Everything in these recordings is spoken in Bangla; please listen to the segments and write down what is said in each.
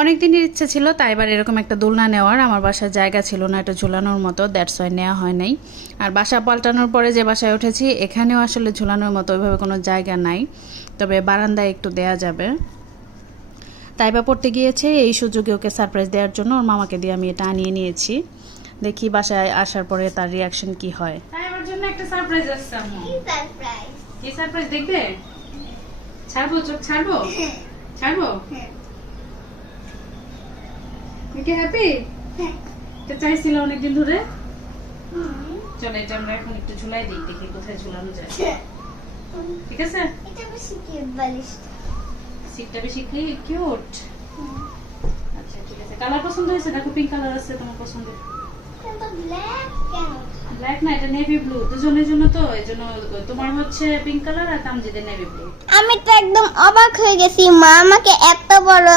অনেক দিনের ইচ্ছা ছিল তাই এবার এরকম একটা দোলনা নেওয়ার। আমার বাসার জায়গা ছিল না এটা ঝুলানোর মতো, দ্যাটস ওয়াই নেওয়া হয় নাই। আর বাসা পাল্টানোর পরে যে বাসায় উঠেছি এখানেও আসলে ঝুলানোর মতো ওইভাবে কোনো জায়গা নাই, তবে বারান্দায় একটু দেয়া যাবে। তাইবা পড়তে গিয়েছে, এই সুযোগে ওকে সারপ্রাইজ দেওয়ার জন্য ওর মামাকে দিয়ে আমি এটা আনিয়ে নিয়েছি। দেখি বাসায় আসার পরে তার রিয়াকশন কি হয়। তাইবার জন্য একটা সারপ্রাইজ আসছে আম্মু। কি সারপ্রাইজ? কি সারপ্রাইজ দেখবে? ছাড়বো, চোখ ছাড়বো? ছাড়বো? কি হ্যাপি? এটা চাইছিল অনেকদিন ধরে। চলো এটা আমরা এখন একটু ঝুলাই দিই, দেখি কোথায় ঝুলানো যায়। ঠিক আছে? এটা বেশি কিউট বালিশটা। সিটটা বেশি কিউট। আচ্ছা ঠিক আছে। কালার পছন্দ হয়েছে? দেখো পিঙ্ক কালার আছে তোমার পছন্দের। কিন্তু ব্ল্যাক কেন? ব্ল্যাক না, এটা নেভি ব্লু, দুজনের জন্য তো। এইজন্য তোমার হচ্ছে পিঙ্ক কালার আর তামজিদের নেভি ব্লু। আমি তো একদম অবাক হয়ে গেছি, মা আমাকে এত বড়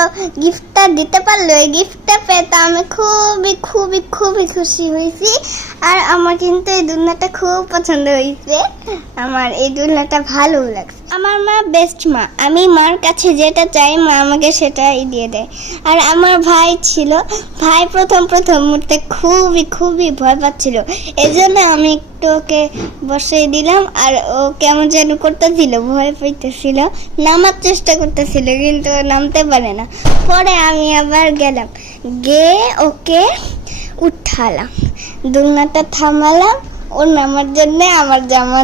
গিফটটা দিতে পারলো। এই গিফটটা পেয়ে তো আমি খুবই খুবই খুবই খুশি হয়েছি। আর আমার কিন্তু এই দুলনাটা খুব পছন্দ হয়েছে, আমার এই দুলনাটা ভালো লাগছে। আমার মা বেস্ট মা, আমি মার কাছে যেটা চাই মা আমাকে সেটাই দিয়ে দেয়। আর আমার ভাই ছিল, ভাই প্রথম মুহূর্তে খুবই খুবই ভয় পাচ্ছিল, এই জন্য আমি একটু ওকে বসিয়ে দিলাম। আর ও কেমন যেন করতেছিল, ভয় পাইতেছিল, নামার চেষ্টা করতেছিল কিন্তু ও নামতে পারে না। পরে আমি আবার গেলাম, গিয়ে ওকে উঠালাম, দোলনাটা থামালাম, ও নামার জন্য আমার জামা